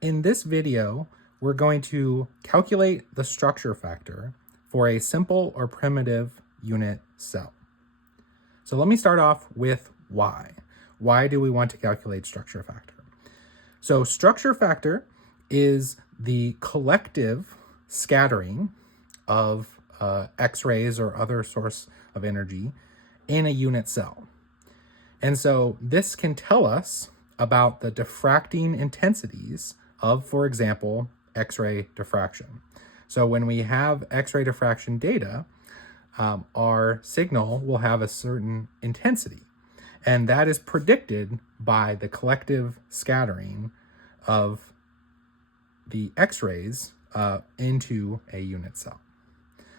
In this video, we're going to calculate the structure factor for a simple or primitive unit cell. So let me start off with why. Why do we want to calculate structure factor? So structure factor is the collective scattering of X-rays or other source of energy in a unit cell. And so this can tell us about the diffracting intensities of, for example, X-ray diffraction. So when we have X-ray diffraction data, our signal will have a certain intensity, and that is predicted by the collective scattering of the X-rays into a unit cell.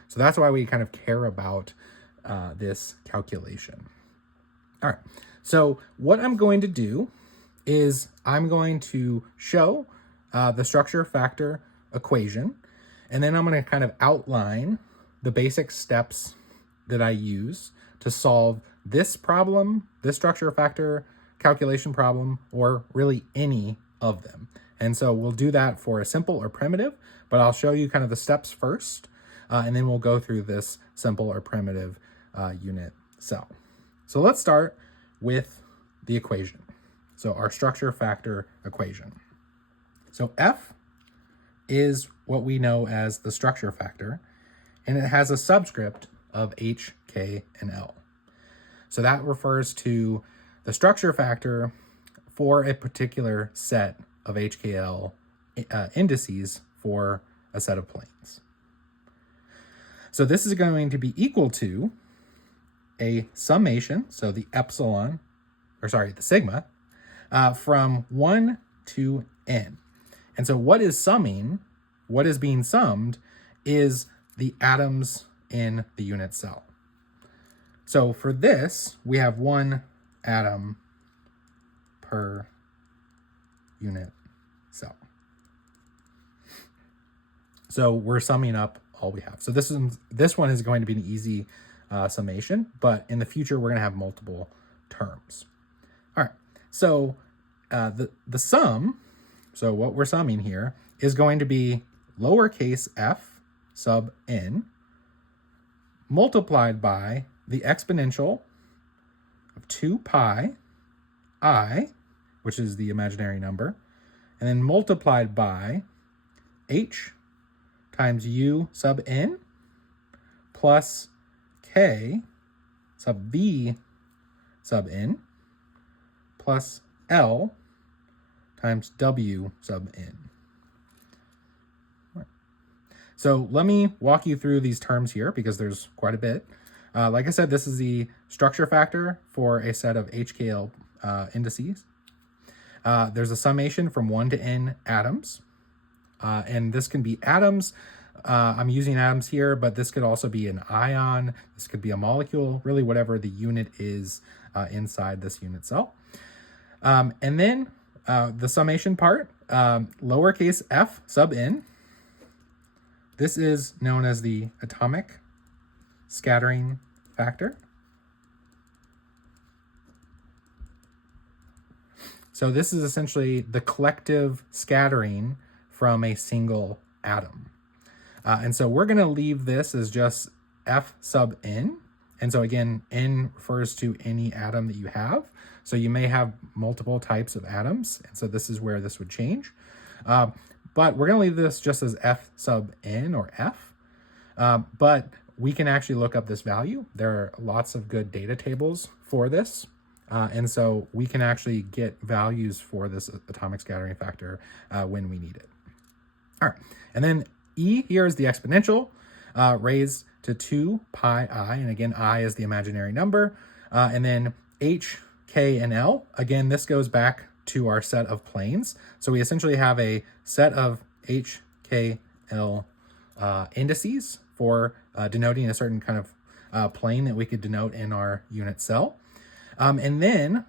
So that's why we kind of care about this calculation. All right, so what I'm going to do is I'm going to show the structure factor equation, and then I'm going to kind of outline the basic steps that I use to solve this problem, this structure factor calculation problem, or really any of them. And so we'll do that for a simple or primitive, but I'll show you kind of the steps first, and then we'll go through this simple or primitive unit cell. So let's start with the equation. So our structure factor equation. So F is what we know as the structure factor, and it has a subscript of H, K, and L. So that refers to the structure factor for a particular set of HKL indices for a set of planes. So this is going to be equal to a summation, so the the sigma, from 1 to n. And so what is being summed is the atoms in the unit cell. So for this, we have one atom per unit cell. So we're summing up all we have. So this one is going to be an easy summation, but in the future, we're going to have multiple terms. All right, so the sum, so what we're summing here, is going to be lowercase f sub n multiplied by the exponential of 2 pi I, which is the imaginary number, and then multiplied by h times u sub n plus k sub v sub n plus L times W sub n. So let me walk you through these terms here because there's quite a bit. Like I said, this is the structure factor for a set of HKL indices. There's a summation from 1 to n atoms. And this can be atoms. I'm using atoms here, but this could also be an ion. This could be a molecule, really whatever the unit is inside this unit cell. And then the summation part, lowercase f sub n. This is known as the atomic scattering factor. So this is essentially the collective scattering from a single atom. And so we're going to leave this as just F sub n. And so again, n refers to any atom that you have. So you may have multiple types of atoms. And so this is where this would change. But we're going to leave this just as F sub n or F. But we can actually look up this value. There are lots of good data tables for this. And so we can actually get values for this atomic scattering factor when we need it. All right, and then E here is the exponential raised to 2 pi I, and again, I is the imaginary number. And then H, K, and L, again, this goes back to our set of planes. So we essentially have a set of H, K, L indices for denoting a certain kind of plane that we could denote in our unit cell. And then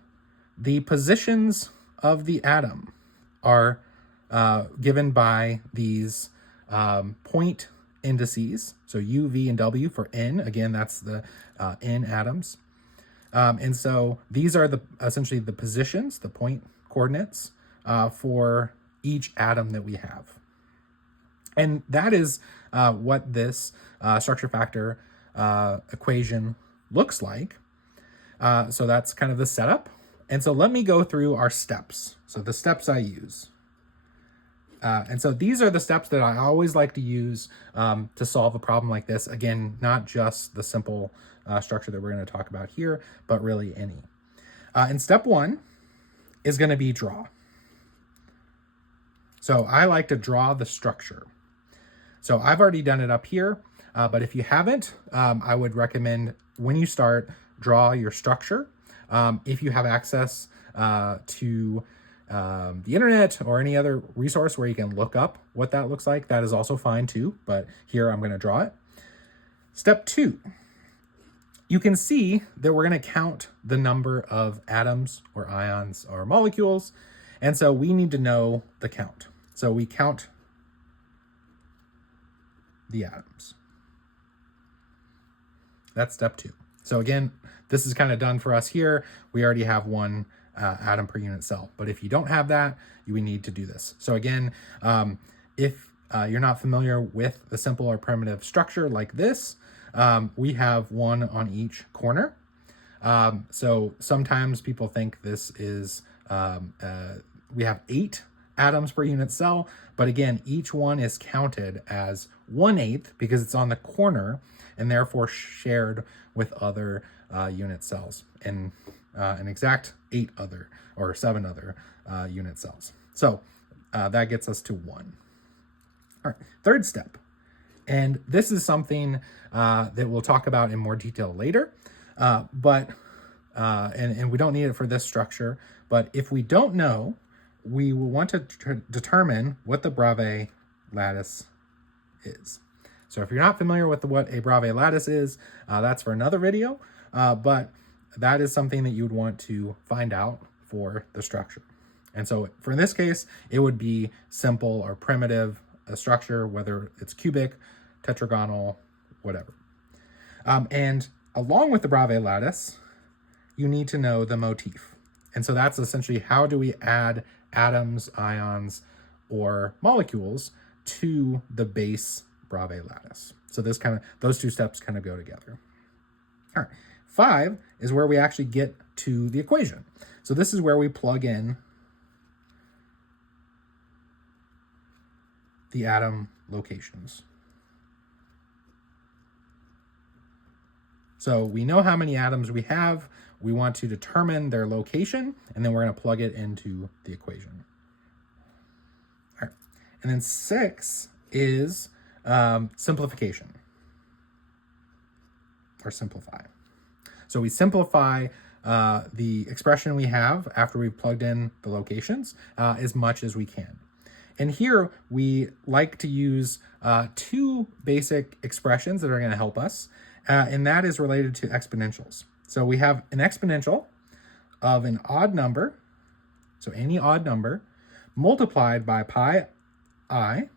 the positions of the atom are given by these point indices. So U, V, and W for N. Again, that's the N atoms. And so these are essentially the positions, the point coordinates for each atom that we have. And that is what this structure factor equation looks like. So that's kind of the setup. And so let me go through our steps. So the steps I use. And so these are the steps that I always like to use to solve a problem like this. Again, not just the simple structure that we're going to talk about here, but really any. And step one is going to be draw. So I like to draw the structure. So I've already done it up here, but if you haven't, I would recommend when you start, draw your structure. If you have access to the internet or any other resource where you can look up what that looks like, that is also fine too, but here I'm going to draw it. Step two, you can see that we're going to count the number of atoms or ions or molecules, and so we need to know the count. So we count the atoms. That's step two. So again, this is kind of done for us here. We already have one atom per unit cell, but if you don't have that, you would need to do this. So again, if you're not familiar with the simple or primitive structure like this, we have one on each corner. So sometimes people think this is, we have 8 atoms per unit cell, but again, each one is counted as 1/8 because it's on the corner and therefore shared with other unit cells and an exact 8 other or 7 other unit cells. So that gets us to 1. All right, third step. And this is something that we'll talk about in more detail later, but we don't need it for this structure. But if we don't know, we will want to determine what the Bravais lattice is. So if you're not familiar with what a Bravais lattice is, that's for another video, but that is something that you would want to find out for the structure. And so for this case, it would be simple or primitive structure, whether it's cubic, tetragonal, whatever. And along with the Bravais lattice, you need to know the motif. And so that's essentially how do we add atoms, ions, or molecules to the base Bravais lattice. So those two steps kind of go together. All right. 5 is where we actually get to the equation. So this is where we plug in the atom locations. So we know how many atoms we have. We want to determine their location, and then we're going to plug it into the equation. All right. And then 6 is simplification, or simplify. So we simplify the expression we have after we've plugged in the locations as much as we can. And here we like to use 2 basic expressions that are going to help us, and that is related to exponentials. So we have an exponential of an odd number, so any odd number, multiplied by pi I.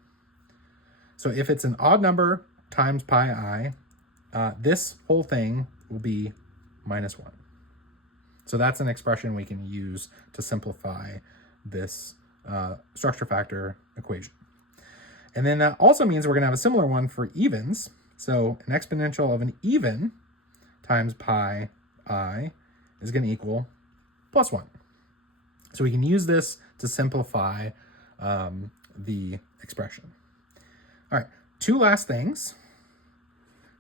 So if it's an odd number times pi I, this whole thing will be -1. So that's an expression we can use to simplify this structure factor equation. And then that also means we're going to have a similar one for evens. So an exponential of an even times pi I is going to equal +1. So we can use this to simplify the expression. All right, 2 last things.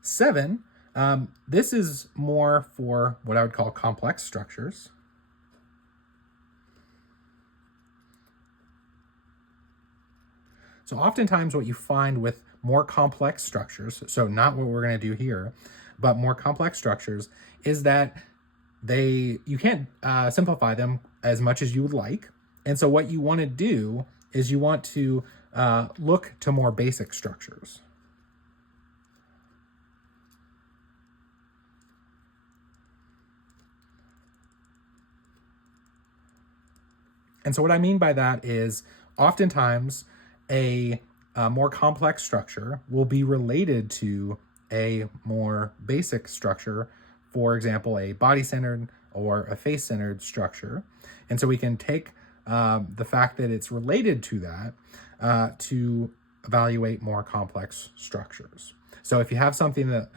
7, this is more for what I would call complex structures. So oftentimes what you find with more complex structures, so not what we're going to do here, but more complex structures, is that you can't simplify them as much as you would like. And so what you want to do is you want to look to more basic structures. And so what I mean by that is oftentimes a more complex structure will be related to a more basic structure, for example, a body-centered or a face-centered structure. And so we can take the fact that it's related to that to evaluate more complex structures. So if you have something that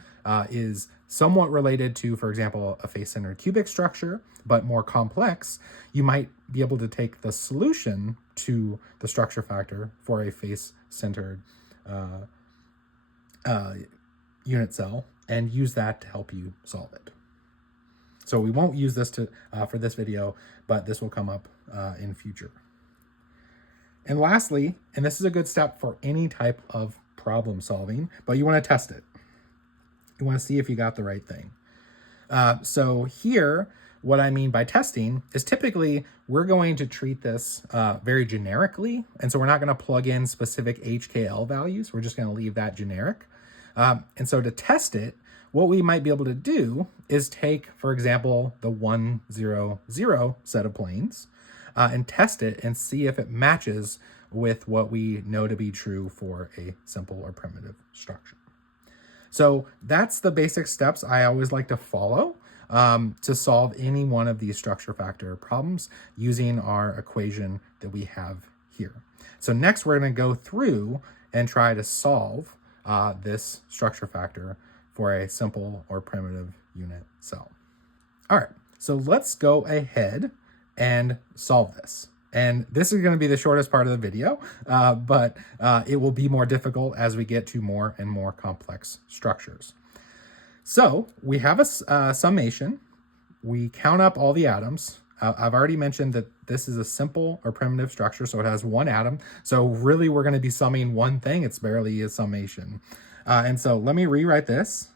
is somewhat related to, for example, a face-centered cubic structure, but more complex, you might be able to take the solution to the structure factor for a face-centered unit cell and use that to help you solve it. So we won't use this for this video, but this will come up in future. And lastly, and this is a good step for any type of problem solving, but you want to test it. You want to see if you got the right thing. So here, what I mean by testing is typically we're going to treat this very generically. And so we're not going to plug in specific HKL values. We're just going to leave that generic. And so to test it, what we might be able to do is take, for example, the 1, 0, 0 set of planes and test it and see if it matches with what we know to be true for a simple or primitive structure. So that's the basic steps I always like to follow to solve any one of these structure factor problems using our equation that we have here. So next we're going to go through and try to solve this structure factor for a simple or primitive unit cell. All right, so let's go ahead and solve this. And this is going to be the shortest part of the video, but it will be more difficult as we get to more and more complex structures. So we have a summation. We count up all the atoms. I've already mentioned that this is a simple or primitive structure, so it has one atom. So really we're going to be summing one thing. It's barely a summation. And so let me rewrite this.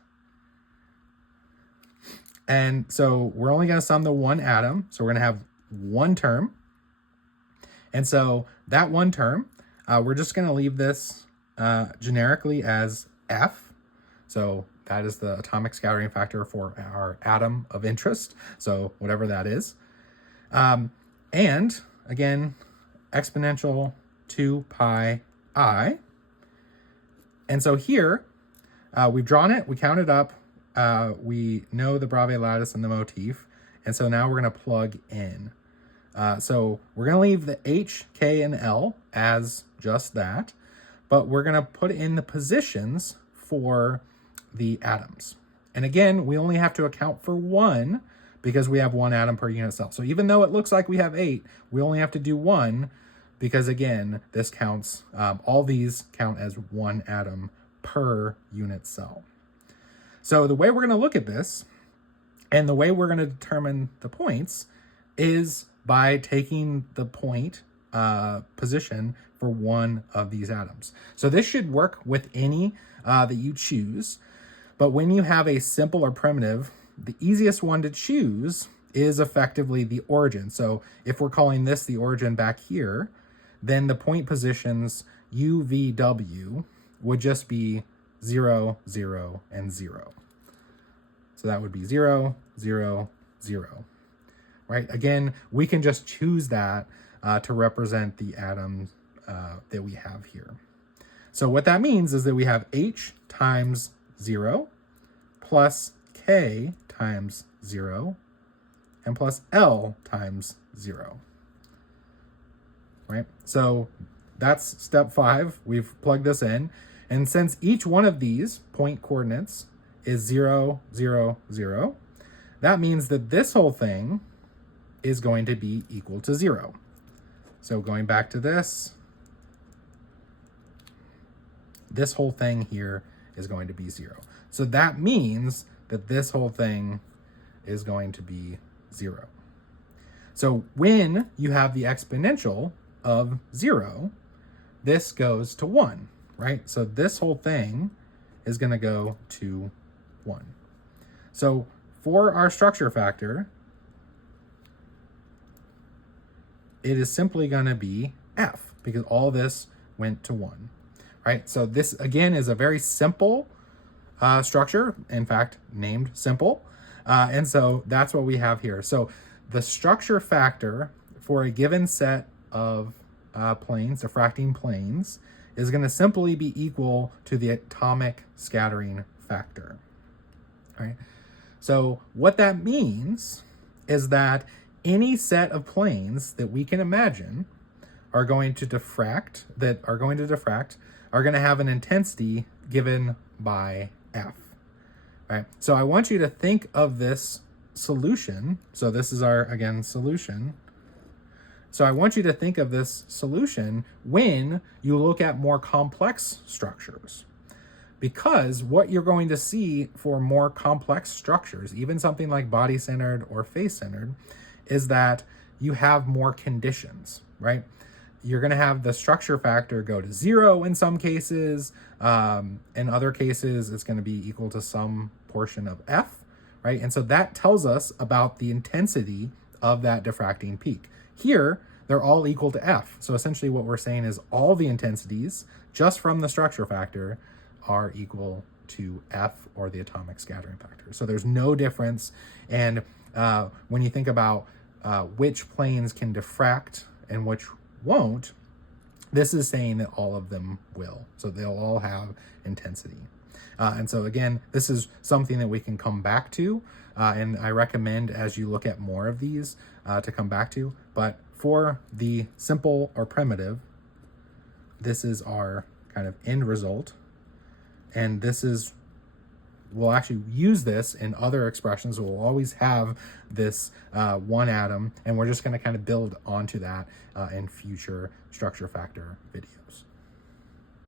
And so we're only going to sum the one atom. So we're going to have one term. And so that one term, we're just going to leave this generically as F. So that is the atomic scattering factor for our atom of interest. So whatever that is. And again, exponential 2 pi I. And so here, we've drawn it, we counted up, we know the Bravais lattice and the motif. And so now we're going to plug in. So we're going to leave the H, K, and L as just that, but we're going to put in the positions for the atoms. And again, we only have to account for one because we have one atom per unit cell. So even though it looks like we have 8, we only have to do 1 because again, this counts, all these count as one atom per unit cell. So the way we're going to look at this and the way we're going to determine the points is by taking the point position for one of these atoms. So this should work with any that you choose. But when you have a simple or primitive, the easiest one to choose is effectively the origin. So if we're calling this the origin back here, then the point positions U, V, W would just be 0, 0, and 0. So that would be 0, 0, 0. Right? Again, we can just choose that to represent the atom that we have here. So what that means is that we have H times 0 plus K times 0 and plus L times 0. Right? So that's step 5. We've plugged this in. And since each one of these point coordinates is 0, 0, 0, that means that this whole thing is going to be equal to 0. So going back to this whole thing here is going to be 0. So that means that this whole thing is going to be 0. So when you have the exponential of 0, this goes to 1, right? So this whole thing is going to go to 1. So for our structure factor, it is simply going to be F because all this went to 1, right? So this, again, is a very simple structure, in fact, named simple. And so that's what we have here. So the structure factor for a given set of planes, diffracting planes, is going to simply be equal to the atomic scattering factor, right? So what that means is that any set of planes that we can imagine are going to diffract, are going to have an intensity given by F. Right? So I want you to think of this solution. So this is our, again, solution. So I want you to think of this solution when you look at more complex structures. Because what you're going to see for more complex structures, even something like body-centered or face-centered, is that you have more conditions, right? You're going to have the structure factor go to 0 in some cases. In other cases, it's going to be equal to some portion of F, right? And so that tells us about the intensity of that diffracting peak. Here, they're all equal to F. So essentially what we're saying is all the intensities just from the structure factor are equal to F, or the atomic scattering factor. So there's no difference. And when you think about which planes can diffract and which won't, this is saying that all of them will. So they'll all have intensity. And so again, this is something that we can come back to. And I recommend, as you look at more of these, to come back to. But for the simple or primitive, this is our kind of end result. And this is, we'll actually use this in other expressions. We'll always have this one atom, and we're just going to kind of build onto that in future structure factor videos.